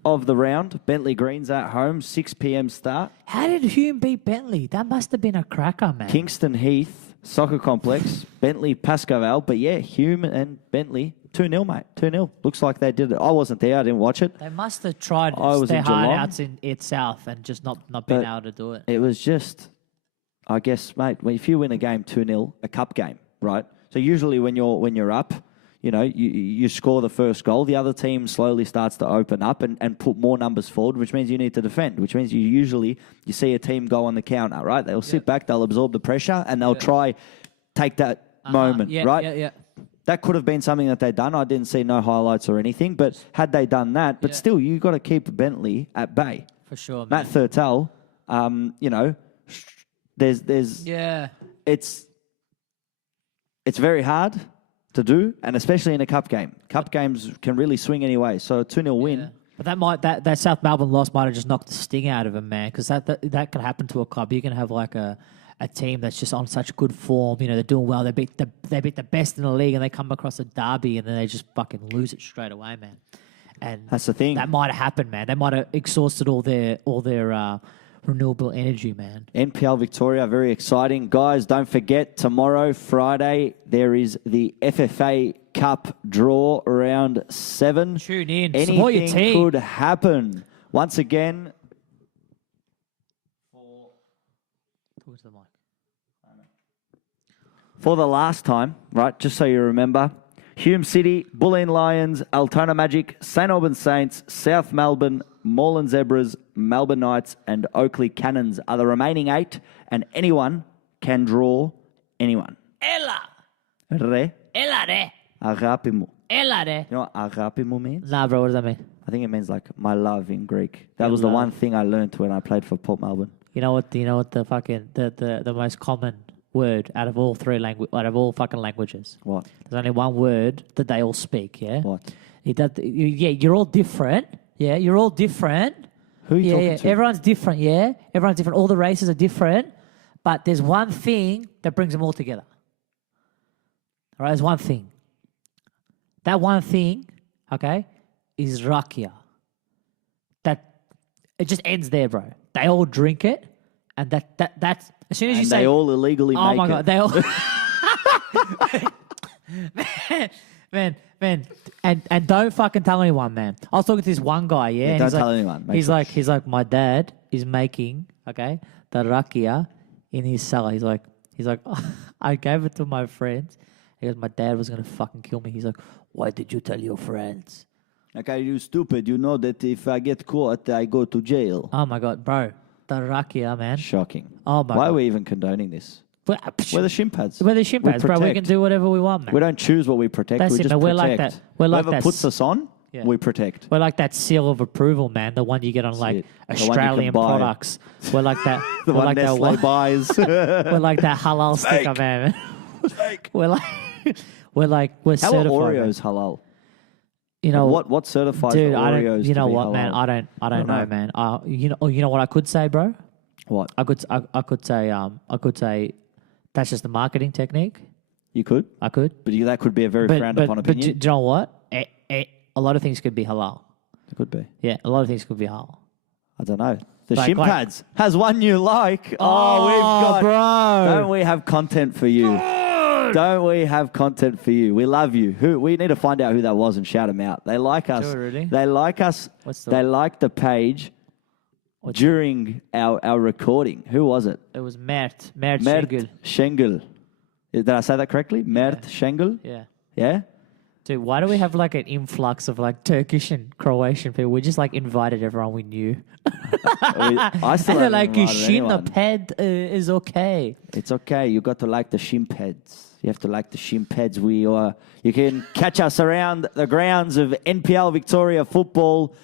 of the round. Bentley Greens at home. 6 p.m. start. How did Hume beat Bentley? That must have been a cracker, man. Kingston Heath. Soccer Complex, Bentley, Pascoe. But yeah, Hume and Bentley, 2-0, mate. 2-0. Looks like they did it. I wasn't there. I didn't watch it. They must have tried their hard outs in South and just not been able to do it. It was just, I guess, mate, if you win a game 2-0, a cup game, right? So usually when you're up, you score the first goal, the other team slowly starts to open up and put more numbers forward, which means you need to defend, which means you see a team go on the counter, right? They'll sit back, they'll absorb the pressure, and they'll try take that moment, right? Yeah. That could have been something that they'd done. I didn't see no highlights or anything, but had they done that, but still, you got to keep Bentley at bay. For sure, man. Matt Thurtell, there's it's very hard to do, and especially in a cup game. Cup games can really swing anyway. So a 2-0 win. But that South Melbourne loss might have just knocked the sting out of him, man. Because that could happen to a club. You can have like a team that's just on such good form. They're doing well. They beat the best in the league, and they come across a derby, and then they just fucking lose it straight away, man. And that's the thing. That might have happened, man. They might have exhausted all their renewable energy, man. NPL Victoria, very exciting. Guys, don't forget, tomorrow, Friday, there is the FFA Cup draw round 7. Tune in. Anything Support your team. could happen. Once again, for the last time, right, just so you remember, Hume City, Bulleen Lions, Altona Magic, St Albans Saints, South Melbourne, Moreland Zebras, Melbourne Knights, and Oakley Cannons are the remaining 8, and anyone can draw anyone. Ella Re. re. Agapimu. Ella re. You know what agapimu means? Nah, bro, what does that mean? I think it means like my love in Greek. That was the one thing I learned when I played for Port Melbourne. You know what the fucking the most common word out of all fucking languages. What? There's only one word that they all speak, yeah? What? You're all different. Yeah, you're all different. Who are you talking to? Everyone's different, yeah? Everyone's different. All the races are different. But there's one thing that brings them all together. All right, there's one thing. That one thing, okay, is rakia. It just ends there, bro. They all drink it, and that's as soon as you say they all illegally make it. Oh my god, they all man, and don't fucking tell anyone, man. I was talking to this one guy, yeah. Don't tell anyone. He's like, my dad is making, okay, the rakia in his cellar. He's like, I gave it to my friends. He goes, my dad was gonna fucking kill me. He's like, why did you tell your friends? Okay, you stupid. You know that if I get caught, I go to jail. Oh my god, bro, the rakia, man. Shocking. Oh my god. Why are we even condoning this? We're the shin pads. We're the shin pads, bro. We can do whatever we want, man. We don't choose what we protect. That's we it, just man. protect. We're like that. We're like Whoever that. puts us on, we protect. We're like that seal of approval, man. The one you get on like Australian products. We're like that. The one Nestle buys. We're like that halal sticker, man. Fake. We're How certified. are Oreos halal? You know what certifies dude, Oreos? You know to be what, halal? man? I don't know, man. You know what I could say, bro? What? I could say that's just a marketing technique. You could? I could. But that could be a very frowned upon But opinion. do you know what? A lot of things could be halal. It could be. Yeah, a lot of things could be halal. I don't know. The Like- shin pads has one new like. Oh, we've got. bro. Don't we have content for you? Don't we have content for you? We love you. We need to find out who that was and shout them out. They like us. Do it, really? They like us. They like the page during our recording. Who was it? It was Mert Schengel. Did I say that correctly? Mert Schengel? Yeah. Yeah? Dude, why do we have like an influx of like Turkish and Croatian people? We just like invited everyone we knew. I still and they're haven't like, invited shin the anyone. ped is okay. It's okay. You got to like the shin pads. You have to like the shin pads. You can catch us around the grounds of NPL Victoria football.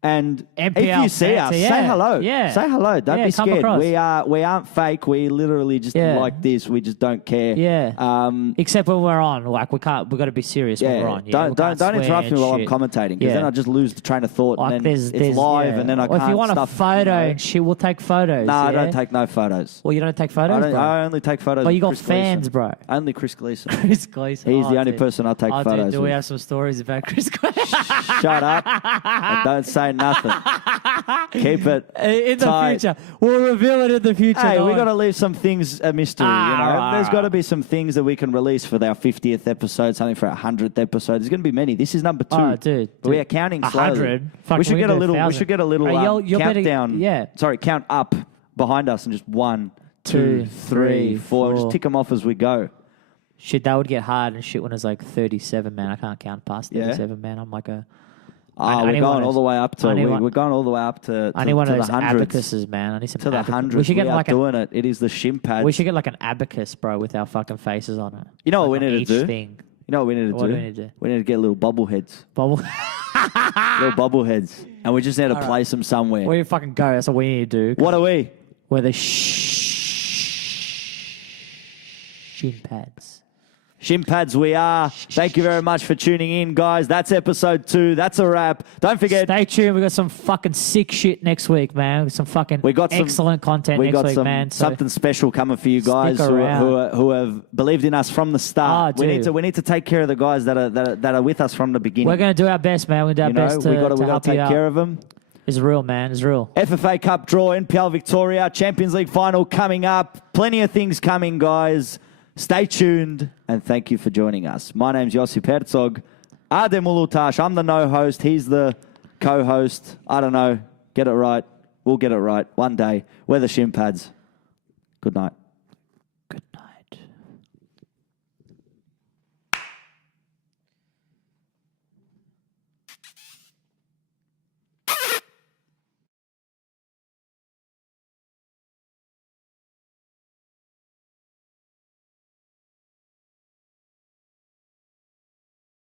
And NPL if you see us, say hello. Yeah. Say hello. Don't be come scared. across. We aren't fake. We literally just like this. We just don't care. Yeah. Except when we're on, like we got to be serious when we're on. Yeah? Don't interrupt me while I'm commentating, because then I just lose the train of thought. Like and then it's live, and then I can't. If you want a photo and shit, we'll take photos. No, I don't take no photos. Well, you don't take photos, bro? I only take photos. But you got Chris fans, Gleason. bro. Only Chris Gleason. Chris Gleason. He's the only person I take photos dude, do we with. have some stories about Chris Gleason? Shut up and don't say nothing. Keep it in the tight. future. We'll reveal it in the future. Hey, we got to leave some things a mystery. Right, There's got to be some things that we can release for our 50th episode, something for our 100th episode. There's going to be many. This is number 2. Oh, dude. But we are counting slowly. 100. We should get a little. We should get a little countdown. Sorry, count up behind us and just 1, 2, 3, 4. Just tick them off as we go. Shit, that would get hard and shit when it's like 37, man. I can't count past Yeah. 37, man. I'm like a... We're going all the way up to... We're going all the way up to I need one to of the those hundreds. abacuses, man. I need some To the abacus. hundreds. We should get are like doing it. It is the shin pads. We should get like an abacus, bro, with our fucking faces on it. You know what Like we on need to each do? thing. You know what we need to What do? do we need to do? We need to get little bobbleheads. Bubble. Little bobbleheads. And we just need to place them somewhere. Where you fucking go? That's what we need to do. What are we? Where the shin pads. Shin pads we are. Thank you very much for tuning in, guys. That's episode 2. That's a wrap. Don't forget. Stay tuned. We got some fucking sick shit next week, man. Some fucking excellent content next week, man. So something special coming for you guys who have believed in us from the start. Oh, we need to take care of the guys that are with us from the beginning. we're gonna do our best, man. We're gonna do our best to we got help to take you out. care of them. It's real, man. It's real. FFA Cup draw, NPL Victoria, Champions League final coming up. Plenty of things coming, guys. Stay tuned, and thank you for joining us. My name's Josip Hercog. Adem Ulutas. I'm the no-host. He's the co-host. I don't know. Get it right. We'll get it right one day. We're the shin pads. Good night. Good night.